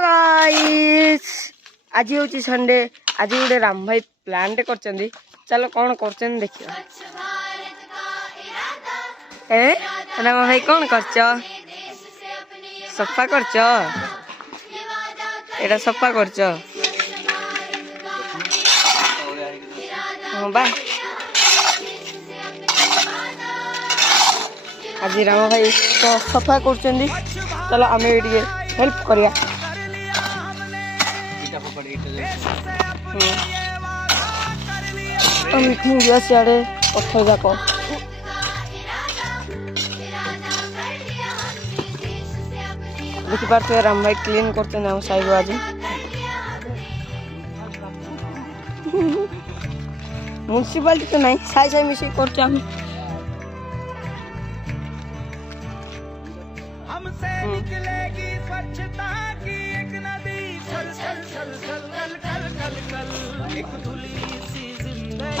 guys आज हूँ Sunday आज गोटे राम भाई प्लान टे कर चलो कौन कर देखिए राम भाई कौन कर सफा कर सफा कर बा आज राम भाई तो सफा कर चलो आम हेल्प करिया सियाड़े पत्थर जाक देखिपे राम भाई क्लीन करते साइड आज म्यूनिसिपालिटी तो नहीं साई साई मिस कर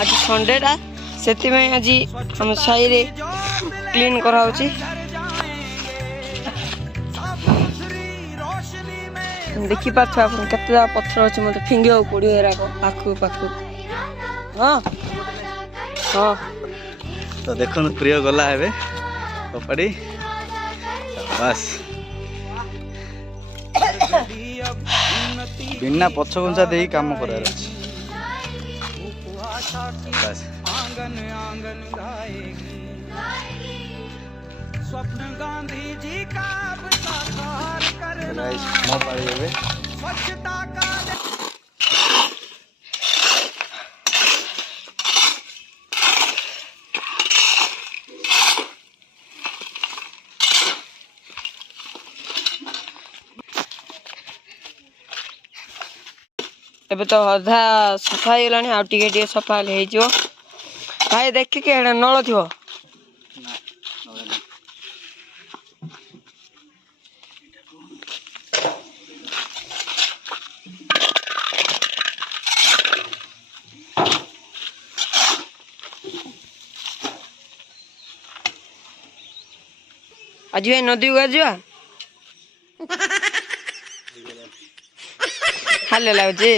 आज संडेटा से आज हम साई रे क्लीन कराऊची देखी पार्थ केते पत्थर अच्छे मत फिंगे पड़ो पाखु पाखु हाँ हाँ तो देख प्रिय गला है कपाड़ी बस बिना पछगुंचा दे काम करार अछि बस स्वप्न गांधी जी का साकार करना मो पाड़ी देबे स्वच्छता का एबे तो अधा सफा होगा आ टे सफा हो भाई देखिए नल थो आज भाई नदी को जा हाले लगे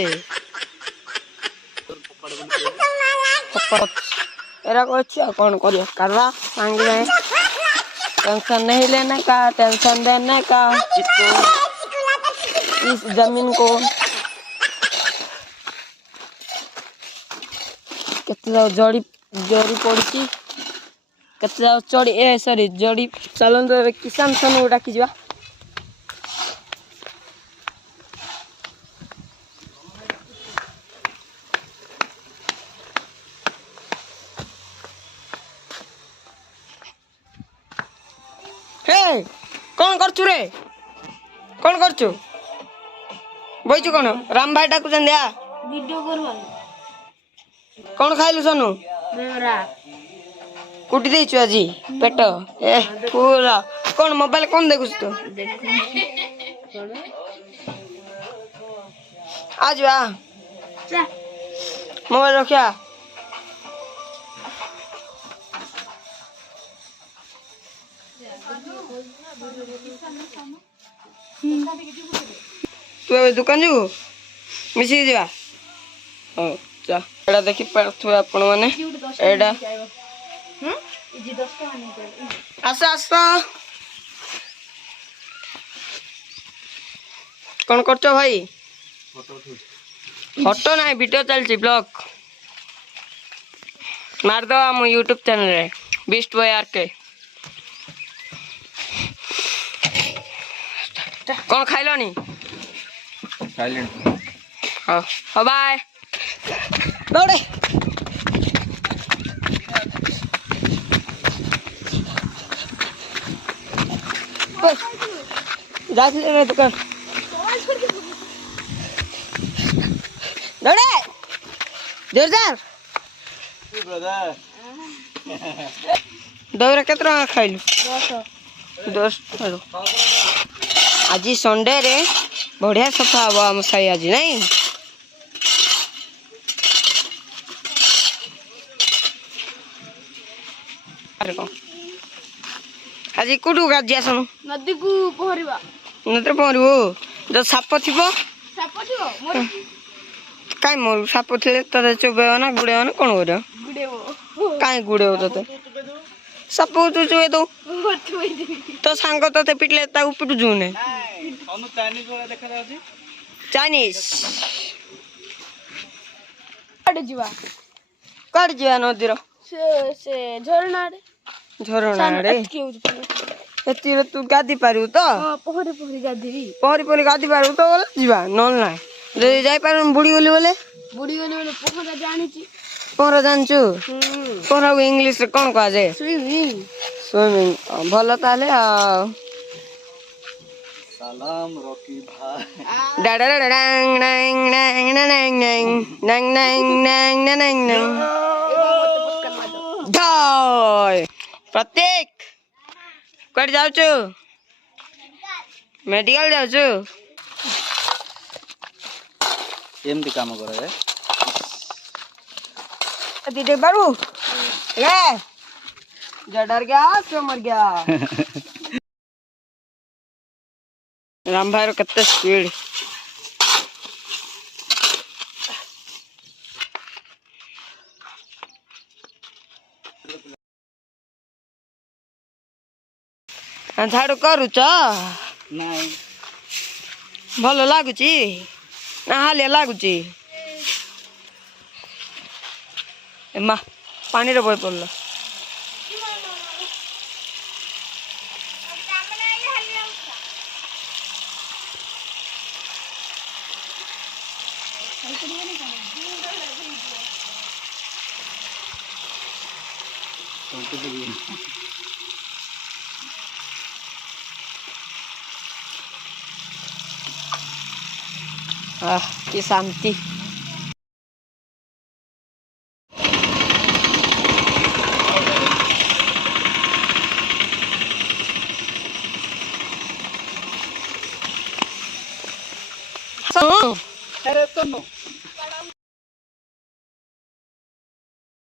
एरा कौन करवा सांगे टेंशन नहीं लेने का टेंशन देने का इसको इस जमीन को केते जड़ी जड़ी पड़ी केते चढ़ी ए सॉरी जड़ी चलन तो किसान सन डाकी जा कौन करचु रे कौन करचु बईचु कौन राम भाई डाकु वीडियो करवा कौन खाइलु सनु कुटी देचु आज पेट ए पूरा कौन मोबाइल कौन देखुस तू आज आ मोबाइल रखिया तू दुकान जीव मिसिक जा एटा देखी पारे आपण मैंने एटा आस आस कौन कर भाई फोटो ना वीडियो चलती ब्लॉग मार दो आम यूट्यूब चैनल रे बीस्ट बॉय आर के कौन खाइलनी साइलेंट हाँ बाय दौड़े जा दुकान दौड़े जोरदार दौरा केत खाइलु 10 आज संडे रे बढ़िया सफा हम आम साई आज नहीं आज कौटू गाजी आसन नदी को पहरवा नदी पहरबू जो साप थी कहीं मोर साप थे ते चुबेव ना गुड़ेव ना कौन कर कहीं गुड़ेव ते साप तू चुए दो तो सांग ते पिटले पिटुचु ने चाइनीज कड़ जा नदीर झरणा तू गाधी पारू तो पहरी गाधी पारू तो जीवा नल ना जाई पार बुड़ी गली बोले पहरा जानचु पहरा इंग्लिश रे कौन कह जाए स्विमिंग भल ताले सलाम रॉकी भाई डाडा डांग डांग डांग डांग डांग डांग डांग डांग डांग डाय प्रत्येक कट जाऊ छु मेडिकल जाऊ छु एमती काम करे दीदी बारू ले जा डर गया क्यों मर गया राम भाई कत्ते स्पीड झाड़ू करूच नहीं भल लगुच ना हालिया लगुच एमा पानी रे बय पड़ल की शांति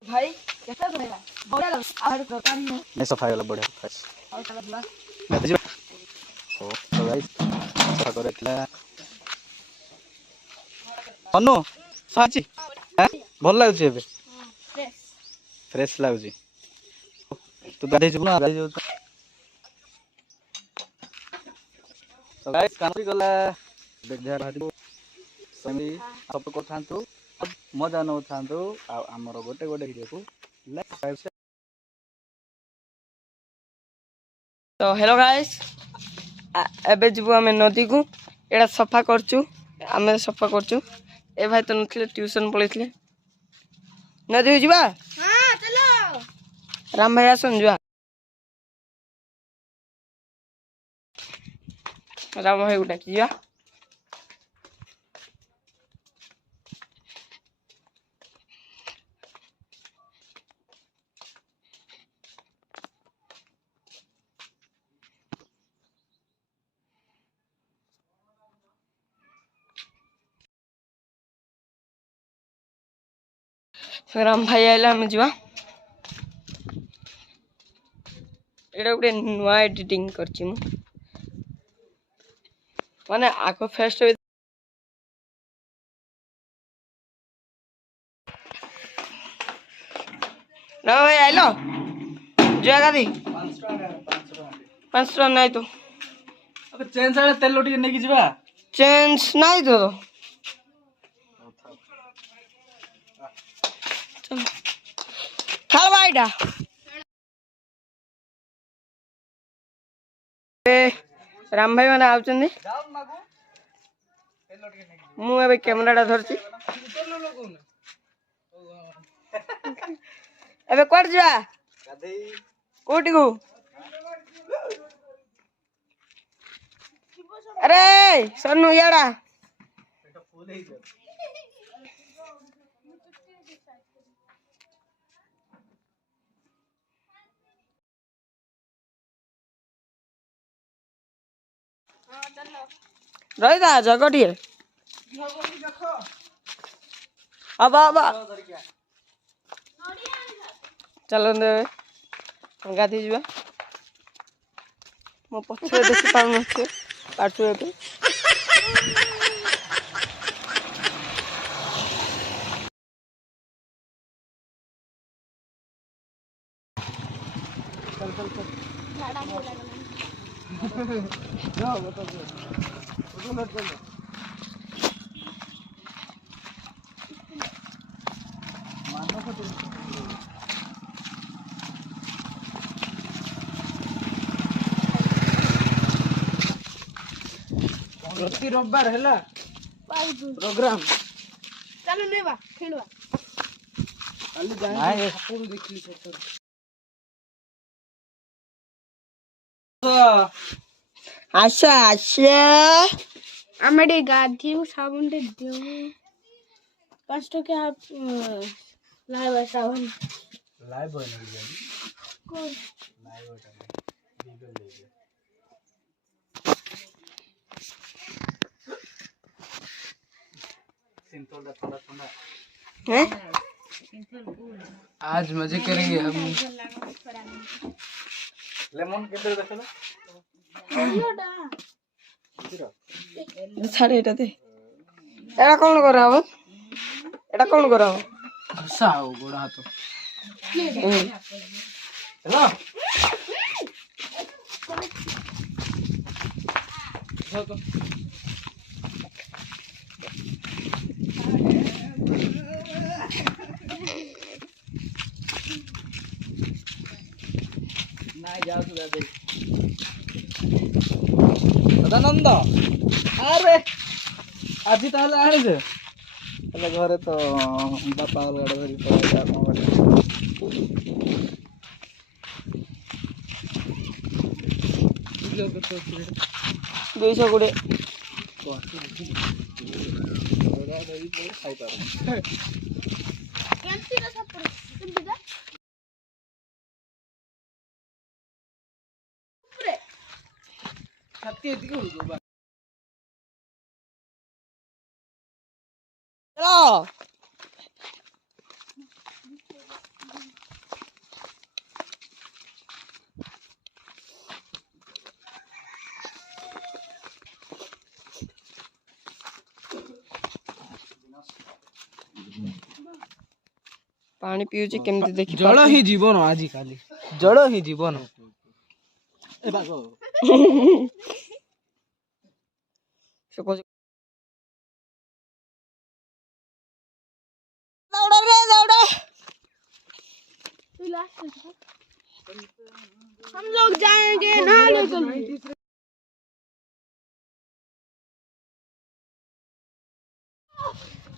भाई कैसा बनेगा बढ़िया लग और तरकारी है नहीं सफाई वाला बढ़िया फ्रेश और साला बुला मैं जी ओ तो गाइस सफा करे थला अनु साची हैं भल लागु छी एबे फ्रेश लागु छी तू गाधे छु ना गाधे छु तो गाइस काम गला बेध्या भादी समी सब को थांतु मजा न थांतु आ हमर गोटे गोटे वीडियो को लाइक सब्सक्राइब तो हेलो गाइस एबे जीवु आमे नदी को एडा सफा करचु आमे सफा करचु ए भाई तो नथले ट्यूशन पळेथले नदी हो जीवा हां चलो राम भाई आसन जुआ राम भाई उठा की जीवा राम भाई आइला हम जीवा एडा गुटे नुआ एडिटिंग करछि मु माने आको फेस्ट ना भाई आइलो जगा दी 5 टका नहीं तो अबे चेंज वाला तेल लोटी ने की जीवा चेंज नहीं तो चल भाईडा राम भाई मैंने आउचंदी मु एबे कैमराटा धरछि एबे कोड जा कोटी को अरे सोनू याडा रही था जगह अब चलो गाधी जा मो पछे देखी पार पार्छु प्रति रविवार है प्रोग्राम चलो नहीं बा खेलवा आशा आशा आमे गाधी साबुन दे दियो 5 टके आप लाइव साबुन लाइव बन गया कौन लाइव होता है गूगल ले गया सिंपल दा थोड़ा थोड़ा हैं आज मजे करेंगे हम लेमन किधर देखला ছাড়ে এটাতে এটা কোন করা হবে এটা কোন করা হবে ঘসাও গোড়া হাত হ্যালো जाओ तो दादी सदानंद अरे आज ताले आने से ताले घरे तो बापा वाला धरी पड़ा जा लोग तो 200 কোড়ে खाई पार केमती ना सब केमती का छाती एदिके हो बा চলো पानी पिउची केमती देखि जल ही जीवन आज काली जल ही जीवन ए बागो से को दौड़ा रे दौड़ा हम लोग जाएंगे नहाने के लिए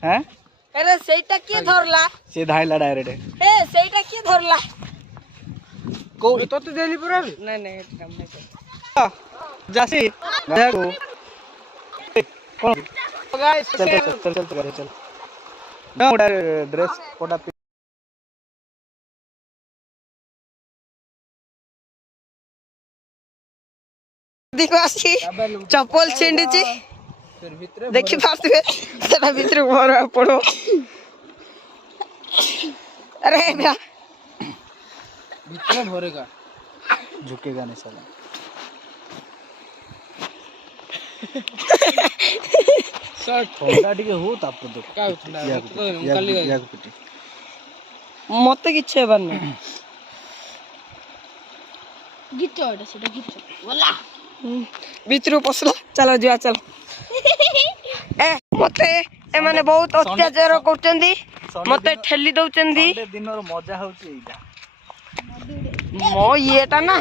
हैं अरे सेटा के धरला से धाइला डायरेक्ट ए सेटा के धरला को तो देली पूरा नहीं नहीं काम नहीं कर जासी देखो कौन गाइस चल करे चल ना उड़ा ड्रेस कोटा दिवासी चप्पल छिंडिची फिर भीतर देखि पारथिबे सेटा भीतर घर पड़ो अरे भैया भीतर भरेगा झुकेगा नहीं साला सर ठंडा टिके हो ताप तो का ठंडा तो निकाली गई मते किछ हेबार नै गीतो एटा सेटा गीतो वाला भीतर पसला चलो जुआ चल ए मते ए माने बहुत अत्याचार करचंदी मते ठेली दउचंदी दिन मजा होची एटा मो येटा ना